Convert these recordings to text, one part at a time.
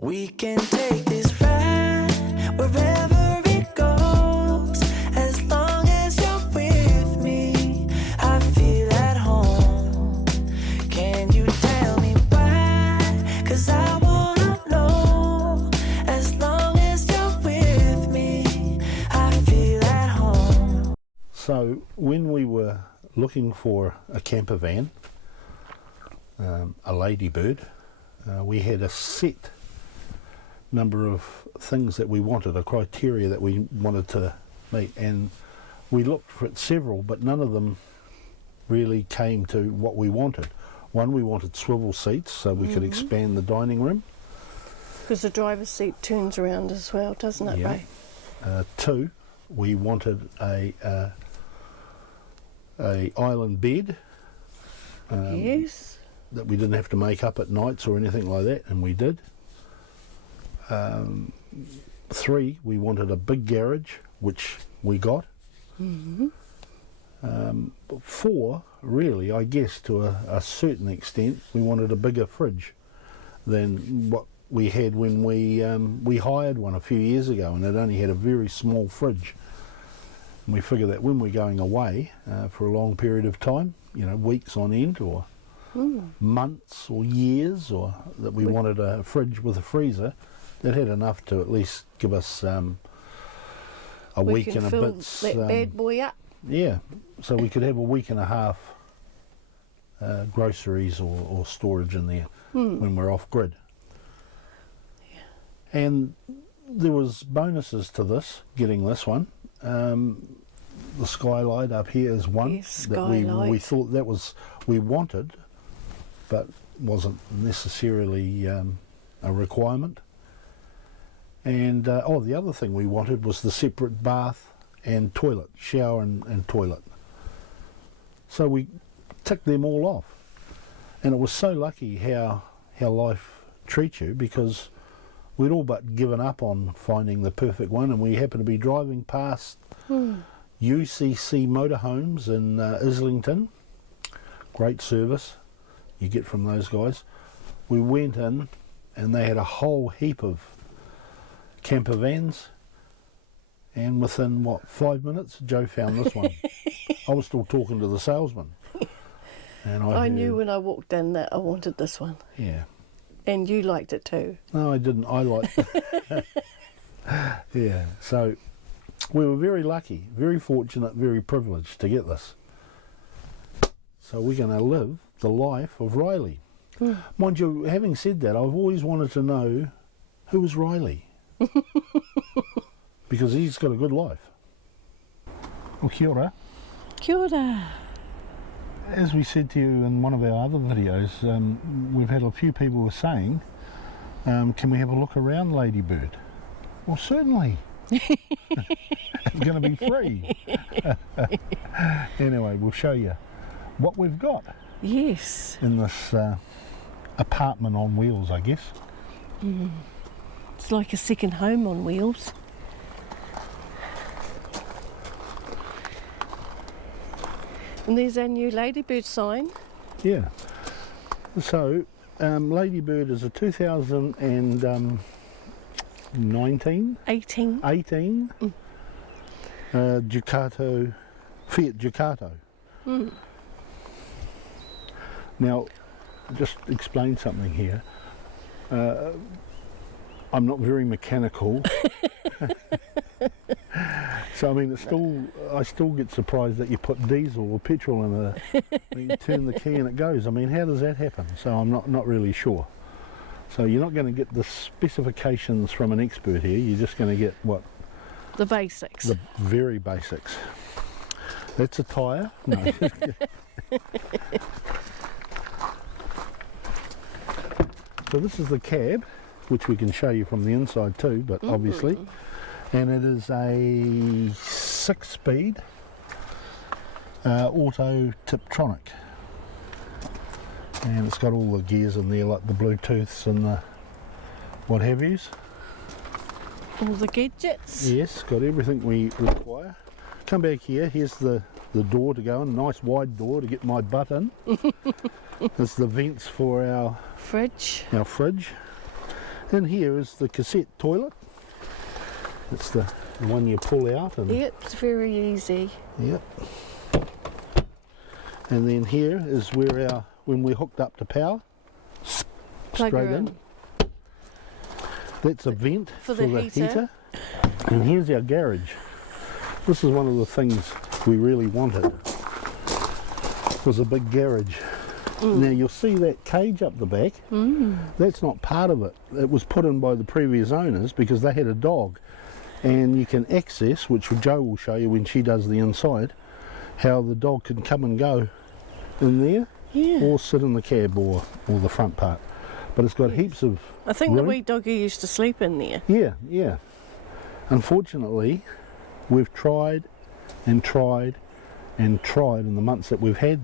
We can take this ride wherever it goes, as long as you're with me. I feel at home. Can you tell me why? 'Cause I wanna know. As long as you're with me, I feel at home. So when we were looking for a camper van, a Ladybird, we had a set number of things that we wanted, a criteria that we wanted to meet, and we looked for several, but none of them really came to what we wanted. One, we wanted swivel seats so we could expand the dining room. Because the driver's seat turns around as well, doesn't it, Ray? Two, we wanted a island bed. Yes. That we didn't have to make up at nights or anything like that, and we did. Three, we wanted a big garage, which we got. Four, really, I guess to a certain extent, we wanted a bigger fridge than what we had when we hired one a few years ago, and it only had a very small fridge. And we figured that when we're going away for a long period of time, you know, weeks on end or months or years, or that we wanted a fridge with a freezer that had enough to at least give us a week and a bit. That bad boy up. Yeah, so we could have a week and a half groceries or storage in there when we're off grid. Yeah. And there was bonuses to this, getting this one. The skylight up here is one that we thought that was we wanted, but wasn't necessarily a requirement. And the other thing we wanted was the separate bath and toilet, shower and toilet. So we ticked them all off, and it was so lucky how life treats you, because we'd all but given up on finding the perfect one, and we happened to be driving past UCC motorhomes in Islington. Great service you get from those guys. We went in and they had a whole heap of camper vans, and within 5 minutes Joe found this one. I was still talking to the salesman, and I knew when I walked in that I wanted this one. Yeah. And you liked it too. No, I didn't. I liked it. Yeah, so we were very lucky, very fortunate, very privileged to get this. So we're going to live the life of Riley. Mind you, having said that, I've always wanted to know who was Riley. Because he's got a good life. Well, kia ora. Kia ora. As we said to you in one of our other videos, we've had a few people who were saying, can we have a look around Ladybird? Well, certainly. It's going to be free. Anyway, we'll show you what we've got. Yes. In this apartment on wheels, I guess. It's like a second home on wheels. And there's our new Ladybird sign. Yeah. So, Ladybird is a 2019? 18. Ducato, Fiat Ducato. Now, just explain something here. I'm not very mechanical. So I mean, I still get surprised that you put diesel or petrol in you turn the key and it goes. I mean, how does that happen? So I'm not really sure. So you're not going to get the specifications from an expert here. You're just going to get what? The basics. The very basics. That's a tyre. No. So this is the cab, which we can show you from the inside too, but obviously. And it is a 6-speed auto Tiptronic. And it's got all the gears in there, like the Bluetooths and the what have yous. All the gadgets. Yes, got everything we require. Come back here, here's the door to go in, a nice wide door to get my butt in. There's the vents for our fridge. In here is the cassette toilet. It's the one you pull out. And Yep, it's very easy. yep. And then here is where when we're hooked up to power, Plug straight her in. That's a vent For the heater. And here's our garage. This is one of the things we really wanted. Was a big garage. Now you'll see that cage up the back. That's not part of it. It was put in by the previous owners because they had a dog. And you can access, which Jo will show you when she does the inside, how the dog can come and go in there, or sit in the cab or the front part. But it's got heaps of I think the room. wee doggy used to sleep in there. Yeah. Unfortunately, we've tried and tried and tried in the months that we've had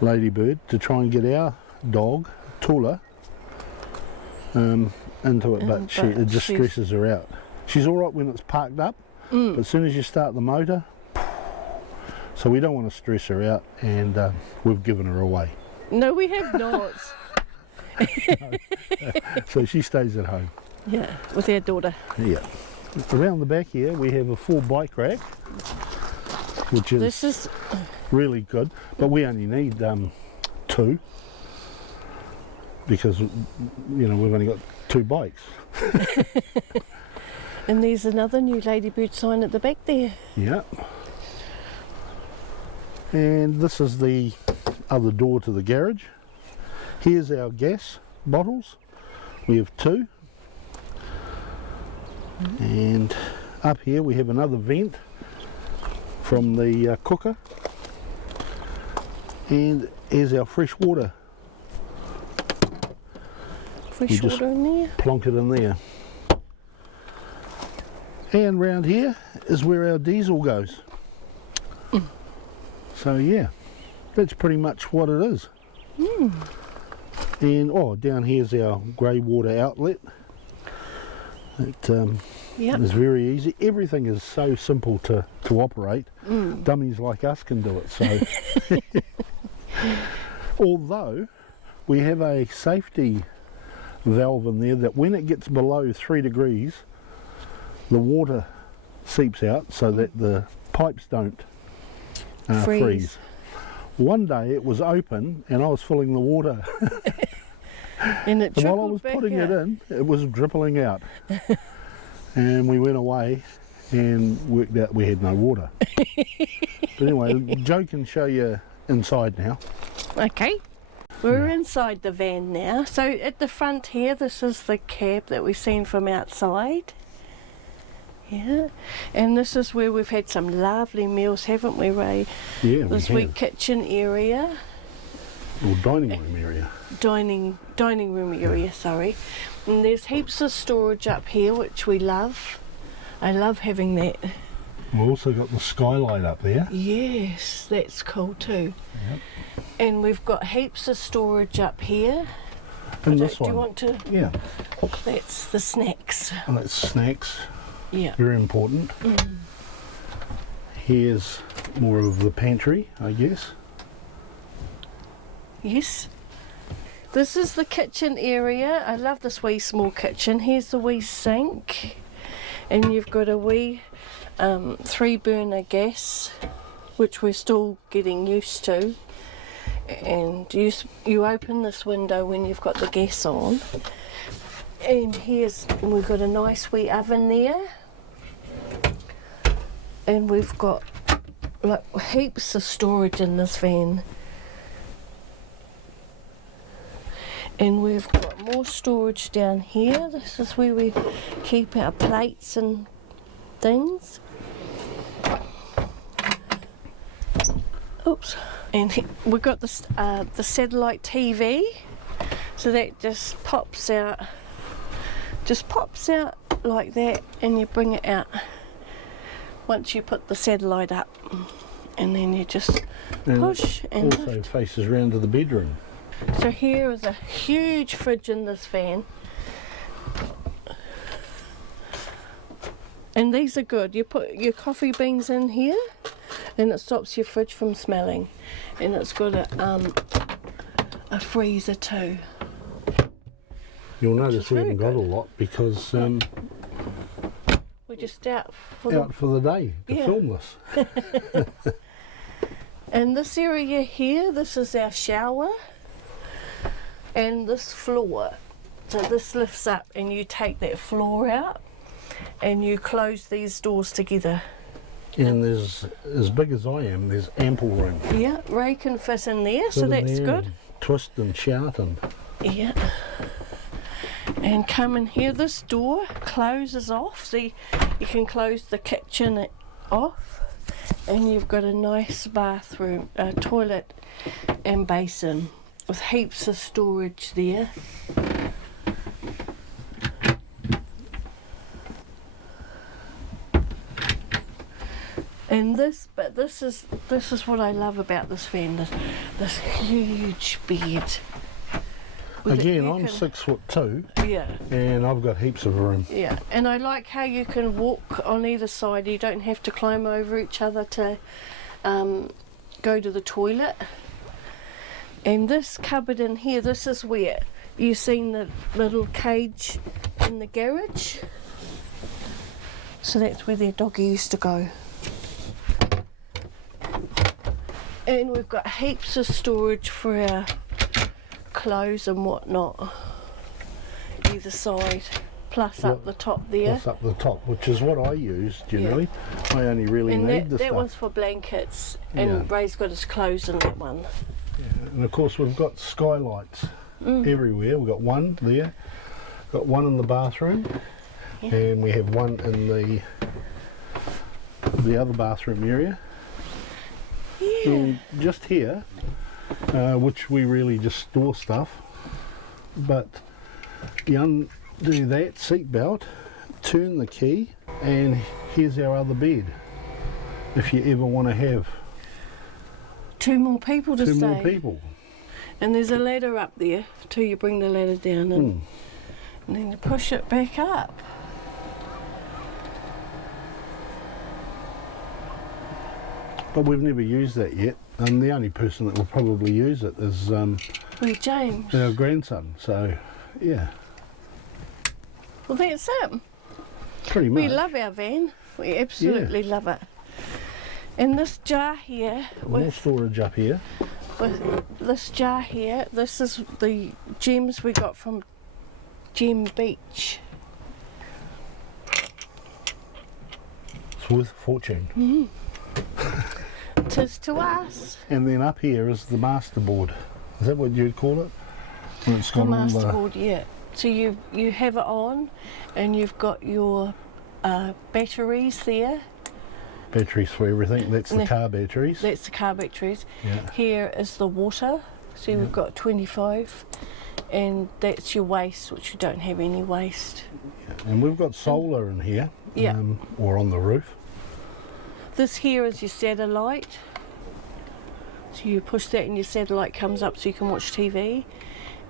Ladybird to try and get our dog, Tula, into it, but it just stresses her out. She's all right when it's parked up, but as soon as you start the motor, so we don't want to stress her out, and we've given her away. No, we have not. So she stays at home. Yeah, with our daughter. Yeah. Around the back here we have a full bike rack, which is, This is really good, but we only need 2 because we've only got 2 bikes. and there's another new Ladybird sign at the back there. Yeah. And this is the other door to the garage. Here's our gas bottles. We have 2. And up here we have another vent from the cooker. And here's our fresh water. Fresh just water in there. Plonk it in there. And round here is where our diesel goes. So yeah, that's pretty much what it is. And down here's our grey water outlet. It is very easy. Everything is so simple to operate. Dummies like us can do it. So, although we have a safety valve in there that when it gets below 3 degrees, the water seeps out so that the pipes don't freeze. One day it was open and I was filling the water. And it And while I was back putting out. it in, it was dribbling out. And we went away and worked out we had no water. But anyway, Jo can show you inside now. Okay. We're inside the van now. So at the front here, this is the cab that we've seen from outside. Yeah. And this is where we've had some lovely meals, haven't we, Ray? Yeah, This we wee have. kitchen area. Or dining room area. Dining room area, sorry. And there's heaps of storage up here, which we love. I love having that. We've also got the skylight up there. Yes, that's cool too. Yep. And we've got heaps of storage up here. And Do this you one. want to? Yeah, That's the snacks. and that's snacks. Yeah. Very important. Here's more of the pantry, I guess. Yes. This is the kitchen area. I love this wee small kitchen. Here's the wee sink. And you've got a wee 3-burner gas, which we're still getting used to. And you open this window when you've got the gas on. And we've got a nice wee oven there. And we've got like heaps of storage in this van. And we've got more storage down here. This is where we keep our plates and things. Oops. And we've got the satellite TV. So that just pops out like that, and you bring it out once you put the satellite up. And then you just And push it and also faces round to the bedroom. So here is a huge fridge in this van. And these are good. You put your coffee beans in here and it stops your fridge from smelling. And it's got a freezer too. You'll notice we very haven't got a good. lot because We're just out for out for the day to Yeah. film this. And this area here, this is our shower. And this floor. So this lifts up and you take that floor out and you close these doors together. And there's, as big as I am, there's ample room. Yeah, Ray can fit in there, so Fit in that's there good. and twist and shout and Yeah. And come in here, this door closes off. See, you can close the kitchen off and you've got a nice bathroom, toilet and basin with heaps of storage there. And this is what I love about this van, this huge bed. With it, again, you I'm can- 6'2" Yeah, and I've got heaps of room. yeah. And I like how you can walk on either side. You don't have to climb over each other to go to the toilet. And this cupboard in here, this is where you've seen the little cage in the garage. So that's where their doggy used to go. And we've got heaps of storage for our clothes and whatnot either side, plus up the top there. Plus up the top, which is what I use generally. I only really And need the that stuff. one's for blankets, and Yeah. Ray's got his clothes in that one. And of course we've got skylights everywhere. We've got one there, got one in the bathroom, and we have one in the other bathroom area. Yeah. And just here, which we really just store stuff, but you undo that seatbelt, turn the key, and here's our other bed. If you ever want to have Two more people to two stay. more people. And there's a ladder up there till you bring the ladder down and then you push it back up. But we've never used that yet, and the only person that will probably use it is Where James. our grandson. So, yeah, Well, that's it. pretty much. We love our van. We absolutely love it. And this jar here, More storage up here. with this jar here, this is the gems we got from Gem Beach. It's worth a fortune. Tis to us. And then up here is the master board. Is that what you'd call it? When it's The got all the masterboard, yeah. So you have it on, and you've got your batteries there. batteries for everything. That's the Yeah. car batteries. That's the car batteries. Yeah. Here is the water. So we've got 25, and that's your waste, which you don't have any waste. And we've got solar in here. Yeah. Or on the roof. This here is your satellite. So you push that and your satellite comes up so you can watch TV.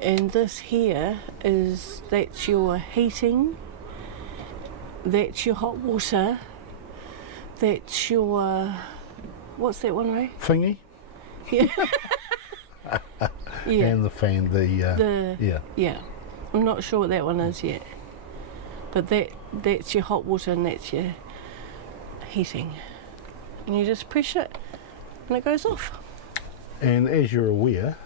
And this here that's your heating. That's your hot water. That's your, what's that one, Ray? Thingy. Yeah. And the fan. Yeah. Yeah. I'm not sure what that one is yet. But that's your hot water and that's your heating. And you just press it and it goes off. And as you're aware,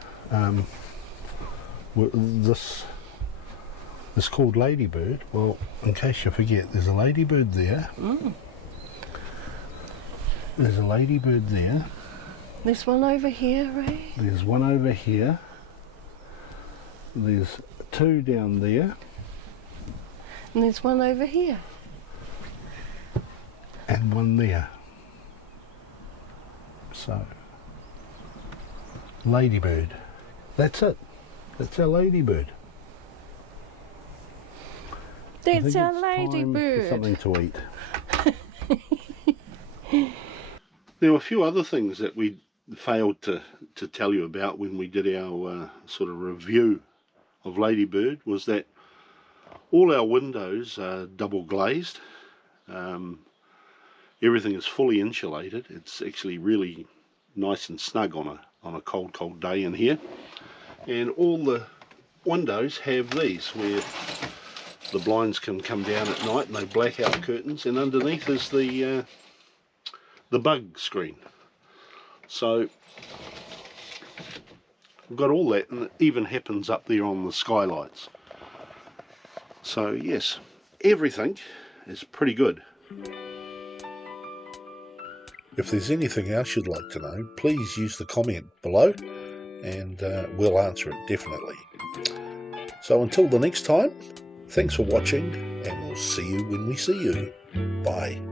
this is called Ladybird. Well, in case you forget, there's a ladybird there. There's a ladybird there. There's one over here, Ray. There's one over here. There's two down there. And there's one over here. And one there. So, Ladybird. That's it. That's our Ladybird. I That's think our it's time for ladybird. something to eat. There were a few other things that we failed to tell you about when we did our sort of review of Ladybird, was that all our windows are double glazed. Everything is fully insulated. It's actually really nice and snug on a cold day in here. And all the windows have these where the blinds can come down at night and they black out curtains, and underneath is the bug screen. So we've got all that, and it even happens up there on the skylights. So yes, everything is pretty good. If there's anything else you'd like to know, please use the comment below and we'll answer it definitely. So until the next time, thanks for watching, and we'll see you when we see you. Bye.